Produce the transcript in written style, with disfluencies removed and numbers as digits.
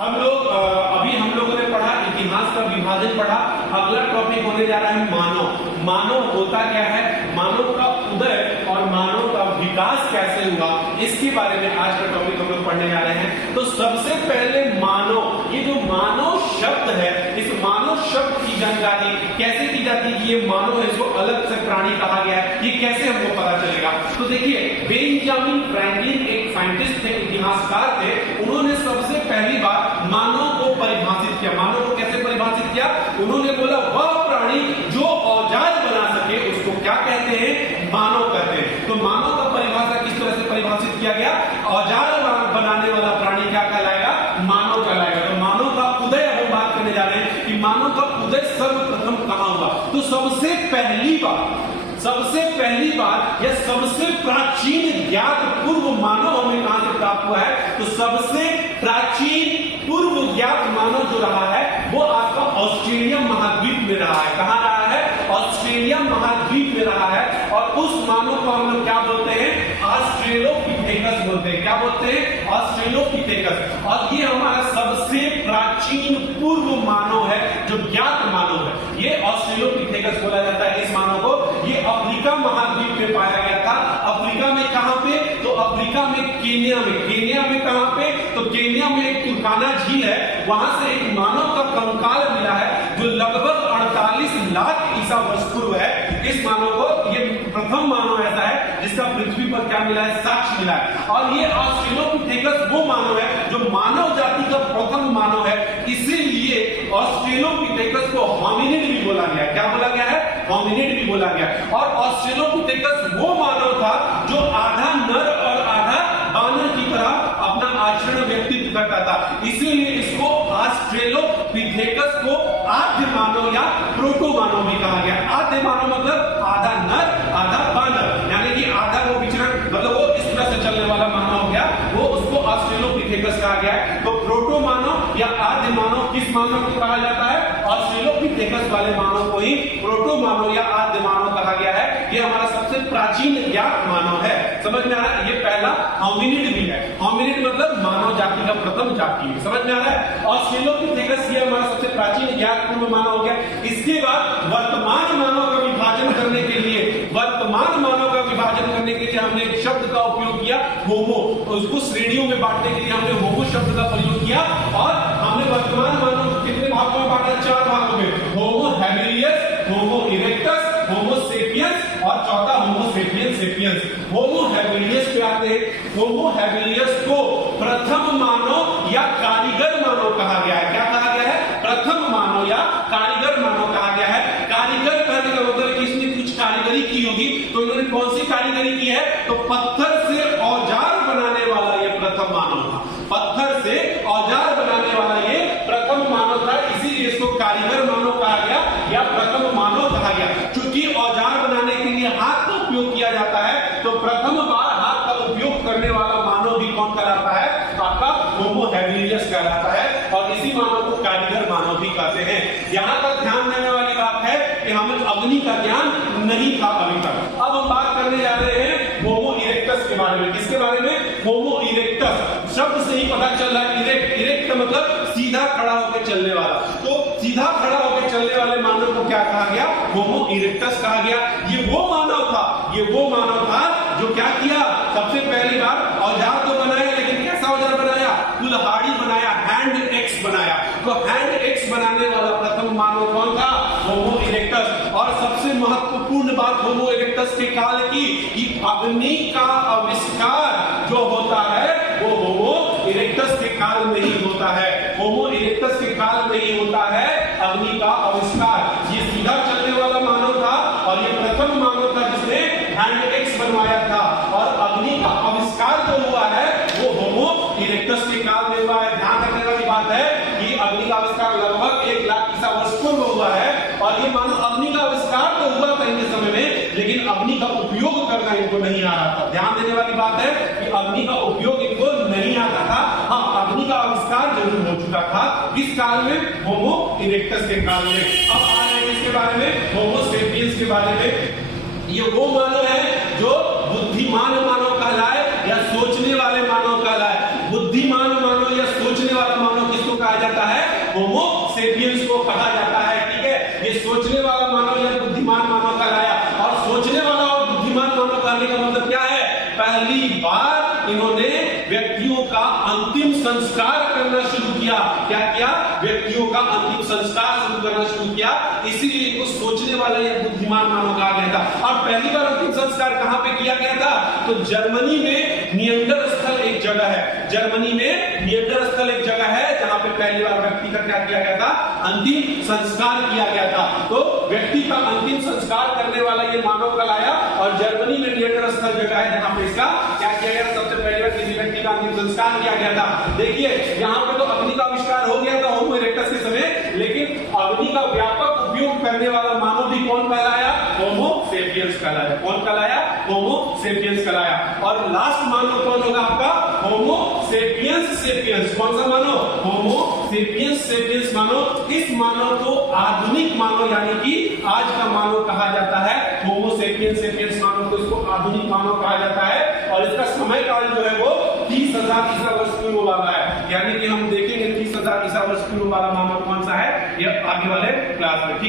हम लोगों ने पढ़ा इतिहास का विभाजन पढ़ा। अगला टॉपिक होने जा रहा है मानव। मानव होता क्या है, मानव का उदय और मानव का विकास कैसे हुआ, इसके बारे में आज का टॉपिक हम लोग पढ़ने जा रहे हैं। तो सबसे पहले मानव, ये जो मानव शब्द है, इस मानव शब्द की जानकारी कैसे की जाती है, ये मानव है, इसको अलग से प्राणी कहा गया है, ये कैसे हमको पता चलेगा। तो देखिए, बेंजामिन फ्रैंकलिन एक साइंटिस्ट थे, इतिहासकार थे, उन्होंने सबसे पहली बार मानव को परिभाषित किया। मानव को कैसे परिभाषित किया? उन्होंने बोला वह प्राणी जो औजार बना सके उसको क्या कहते हैं, मानव कहते हैं। तो मानव का परिभाषा किस तरह से परिभाषित किया गया? औजार बनाने वाला प्राणी क्या कहलाएगा? मानव कहलाएगा। तो मानव का उदय हम बात करने जा रहे हैं कि मानव का उदय सर्वप्रथम कहां हुआ। तो सबसे पहली बार या सबसे प्राचीन ज्ञात पूर्व मानव हमें कहां से प्राप्त हुआ है? तो सबसे प्राचीन पूर्व ज्ञात मानव जो रहा है वो आपका ऑस्ट्रेलिया महाद्वीप में रहा है। कहां रहा है? ऑस्ट्रेलिया महाद्वीप में रहा है। और उस मानव को हम लोग क्या बोलते हैं? ऑस्ट्रेलोपिथेकस बोलते हैं। क्या बोलते हैं? ऑस्ट्रेलोपिथेकस। और ये हमारा सबसे प्राचीन पूर्व मानव है, जो ज्ञात मानव है, ये ऑस्ट्रेलोपिथेकस बोला जाता है। इस मानव को ये अफ्रीका महाद्वीप में पाया गया था। अफ्रीका में कहां पे? तो अफ्रीका में केन्या में। केन्या में कहां पे? तो केन्या में एक तुर्काना झील है, वहां से एक मानव का कंकाल मिला है जो लगभग 48 लाख ईसा वर्ष पूर्व है। इस मानव को, ये प्रथम मानव ऐसा है जिसका पृथ्वी पर क्या मिला है? साक्ष्य मिला है। और ये ऑस्ट्रेलोपिथेकस वो मानव है जो मानव जाति का प्रथम मानव है। इसीलिए ऑस्ट्रेलोपिथेकस को होमिनिड भी बोला गया। क्या बोला गया है? होमिनिड भी बोला गया। और ऑस्ट्रेलोपिथेकस वो मानव था जो आधा नर और आधा बानर की तरह अपना आचरण व्यक्तित्व करता था। इसीलिए इसको ऑस्ट्रेलोपिथेकस को आद्य मानव या प्रोटो मानव भी कहा गया। आद्य मानव मतलब आधा नर आधा बानर, यानी कि आधा वो विचरण, मतलब वो इस तरह से चलने वाला मानव हो गया, वो उसको ऑस्ट्रेलोपिथेकस कहा गया है। तो प्रोटो मानव या आद्य मानव किस मानव को कहा जाता है? ऑस्ट्रेलोपिथेकस वाले मानव को ही प्रोटो मानव या आद्य मानव कहा गया है। ये हमारा सबसे प्राचीन ज्ञात मानव है। समझ में आ रहा है? ये पहला होमिनिड भी है। होमिनिड मतलब मानव जाति का प्रथम जाति है। समझ में आ रहा है? ऑस्ट्रेलोपिथेकस ये हमारा सबसे प्राचीन ज्ञात पूर्व मानव हो गया। इसके बाद वर्तमान मानव का विभाजन करने के लिए हमने एक शब्द का उपयोग किया, होमो। उसको श्रेणियों में बांटने के लिए हमने होमो शब्द का प्रयोग किया। और हमने वर्तमान मानव कितने भागों में बांटा? 4 भागों में। होमो हैबिलियस, होमो इरेक्टस, होमो सेपियंस और चौथा होमो सेपियंस सेपियंस। होमो हैबिलियस पे आते हैं। होमो हैबिलियस को प्रथम मानव या कारीगर मानव कहा गया है। क्या कहा गया है? प्रथम मानव या कारीगर मानव कहा गया है। कारीगर कहने का मतलब कि इसने कुछ कारीगरी की होगी। तो इन्होंने कौन सी कारीगरी की है? तो पत्थर से औजार बनाने वाला ये प्रथम मानव था। पत्थर से औजार बनाने वाला ये प्रथम मानव था, इसीलिए इसको कारीगर मानव कहा गया या प्रथम मानव कहा गया। क्योंकि औजार बनाने के लिए हाथ का उपयोग किया जाता है, तो प्रथम बार हाथ का उपयोग करने वाला मानव भी कौन कहलाता है? आपका होमो हैबिलियस कहलाता है। और इसी मानव को कारीगर मानव भी कहते हैं। यहां तक ध्यान देने वाली बात है कि हमें अग्नि का ज्ञान नहीं था अभी तक। अब हम बात करने जा रहे हैं होमो इरेक्टस के बारे में। किसके बारे में? होमो इरेक्टस। शब्द से ही पता चल रहा है, इरेक्ट का मतलब सीधा खड़ा होकर चलने वाला। तो सीधा खड़ा होकर चलने वाले मानव को क्या कहा गया? होमो इरेक्टस कहा गया। ये वो मानव था जो क्या किया? सबसे पहली बार औजार तो बनाया, लेकिन कैसा औजार बनाया? कुल्हाड़ी बनाया, हैंड एक्स बनाया। तो हैंड एक्स बनाने वाला प्रथम मानव कौन था? होमो इरेक्टस। और सबसे महत्वपूर्ण बात होमो इरेक्टस के काल की, कि अग्नि का आविष्कार जो होता है वो होमो इरेक्टस के काल में ही होता है। होमो इरेक्टस के काल में ही होता है अग्नि का आविष्कार। ये सीधा चलने वाला मानव था और ये प्रथम मानव था जिसने हैंड एक्स बनवाया था। और अग्नि का आविष्कार जो हुआ है वो होमो इरेक्टस के काल में हुआ है। ध्यान रखने वाली बात है कि अग्नि का आविष्कार लगभग 1 लाख ईसा वर्ष पूर्व हुआ है। और ये मानो अग्नि का आविष्कार तो हुआ था इनके समय में, लेकिन अग्नि का उपयोग करना इनको नहीं आ रहा था। ध्यान देने वाली बात है कि अग्नि का उपयोग इनको नहीं आता था। हाँ, अग्नि का आविष्कार जरूर हो चुका था। किस काल में? होमो इरेक्टस के काल में। अब आ रहे हैं इसके बारे में, होमो सेपियंस के बारे में। ये वो मानव है जो बुद्धिमान मानव कहलाए या सोचने वाले मानव कहलाए। बुद्धिमान मानव या सोचने वाला मानव किसको जाता है? होमो सेपियंस को कहा जाता है। ठीक है, ये सोचने वाला मानव या बुद्धिमान मानव कहलाया। और सोचने वाला और बुद्धिमान मानव कहने का मतलब क्या है? पहली बार इन्होंने व्यक्तियों का अंतिम संस्कार करना शुरू किया। क्या किया? व्यक्तियों का अंतिम संस्कार शुरू करना शुरू किया, इसीलिए इनको सोचने वाला या बुद्धिमान मानव कहा गया था। और पहली बार अंतिम संस्कार कहां पे किया गया था? तो जर्मनी में निएंडरस्थल एक जगह है। जर्मनी में निएंडरस्थल एक जगह है जहां पे पहली बार व्यक्ति का क्या किया गया था? अंतिम संस्कार किया गया था। तो व्यक्ति का अंतिम संस्कार करने वाला ये मानव कहलाया। और जर्मनी में निएंडरस्थल जगह है जहां पे इसका क्या किया गया? सबसे पहली बार किसी व्यक्ति का अंतिम संस्कार किया गया था। देखिए यहाँ पे तो अग्नि का आविष्कार हो गया था होमो इरेक्टस के समय, लेकिन अग्नि का व्यापक उपयोग करने वाला मानव भी कौन कहलाया? होमो सेपियंस कहलाया। कौन कहलाया? होमो सेपियंस कहलाया। और लास्ट मानव कौन होगा आपका? होमो सेपियंस सेपियंस। कौन सा मानव? होमो सेपियंस सेपियंस मानव। इस मानव को आधुनिक मानव यानी कि आज का मानव कहा जाता है। होमो सेपियंस सेपियंस मानव को इसको आधुनिक मानव कहा जाता है। और इसका समय काल जो है वो 30,000 ईसा वर्ष पूर्व वाला है। यानी कि हम देखेंगे 30,000 ईसा वर्ष पूर्व वाला मानव कौन सा है, ये आगे वाले क्लास में। ठीक।